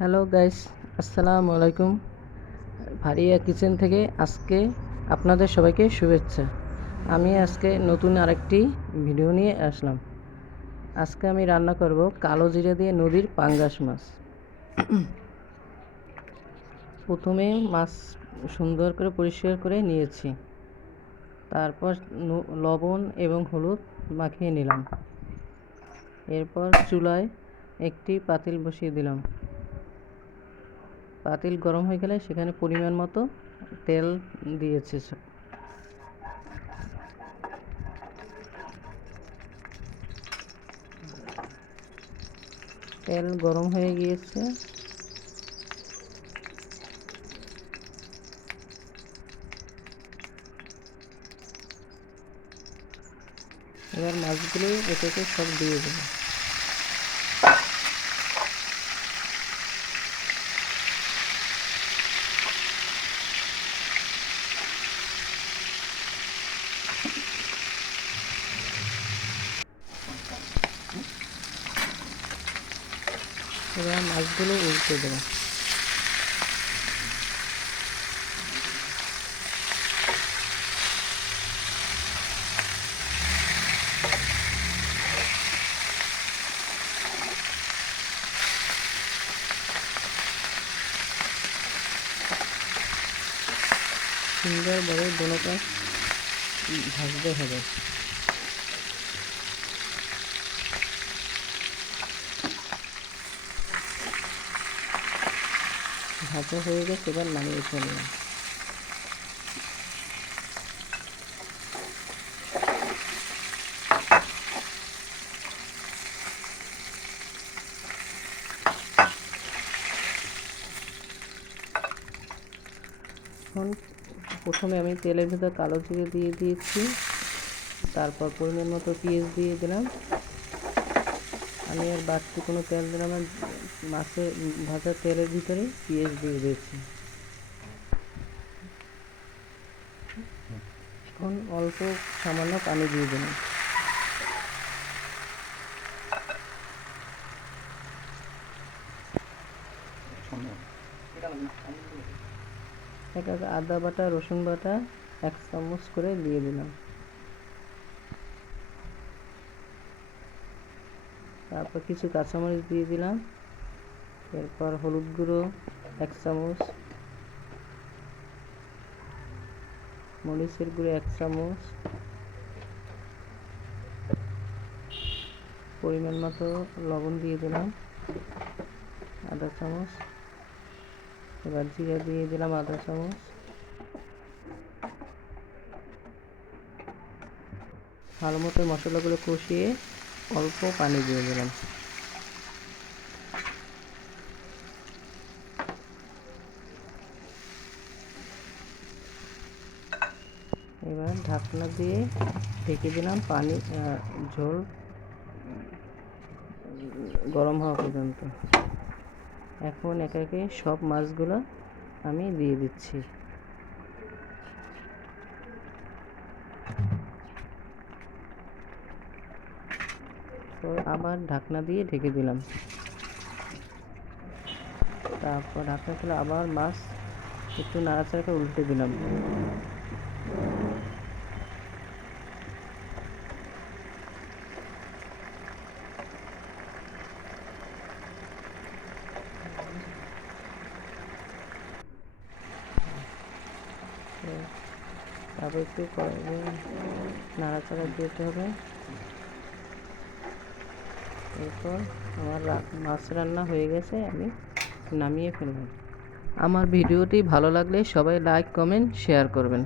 Hello guys, আসসালামু আলাইকুম। ভারিয়া kitchen থেকে আজকে আপনাদের সবাইকে শুভেচ্ছা। আমি আজকে নতুন আরেকটি ভিডিও নিয়ে আসলাম। আজকে আমি রান্না করব কালো জিরা দিয়ে নদীর পাঙ্গাস মাছ। প্রথমে মাছ সুন্দর করে পরিষ্কার করে নিয়েছি, তারপর লবণ এবং হলুদ মাখিয়ে নিলাম। এরপর চুলায় একটি পাতিল বসিয়ে দিলাম। পাতিল গরম হয়ে গেলে সেখানে পরিমাণ মতো তেল দিয়েছি। তেল গরম হয়ে গিয়েছে। এবার মাছগুলো একে একে সব দিয়ে দেবো। এবার মাছগুলো উল্টে দেবো। সুন্দরভাবে দোনোটা ভাজতে হবে। ভাজা হয়ে গেছে, এবার নামিয়ে ফেললাম। এখন প্রথমে আমি তেলের ভেতর কালো জিরে দিয়ে দিয়েছি, তারপর পরিমাণ মতো পেঁয়াজ দিয়ে দিলাম। আমি আর বাড়তি কোনো তেল দিলাম না, মাছের ভাজা তেলের ভিতরে পেঁয়াজ দিয়ে দিয়েছি। এখন অল্প সামান্য পানি দিয়ে দিলাম। আদা বাটা, রসুন বাটা 1 চামচ করে দিয়ে দিলাম। তারপর কিছু কাঁচামরিচ দিয়ে দিলাম। এরপর হলুদ গুঁড়ো 1 চামচ, মরিচের গুঁড়ো 1 চামচ, পরিমাণ মতো লবণ দিয়ে দিলাম আধা চামচ। এবার জিরা দিয়ে দিলাম আধা চামচ। ভালো মতো মশলাগুলো কষিয়ে অল্প পানি দিয়ে দিলাম। এবার ঢাকনা দিয়ে ঢেকে দিলাম পানি ঝোল গরম হওয়া পর্যন্ত। এখন একে একে সব মাছগুলো আমি দিয়ে দিচ্ছি। তো আবার ঢাকনা দিয়ে ঢেকে দিলাম। তারপর ঢাকনা খুলে আবার মাছ একটু নাড়াচাড়া করে উল্টে দিলাম। তারপর একটু নাড়াচাড়া দিতে হবে। এরপর আমার মাছ রান্না হয়ে গেছে, আমি নামিয়ে ফেললাম। আমার ভিডিওটি ভালো লাগলে সবাই লাইক, কমেন্ট, শেয়ার করবেন।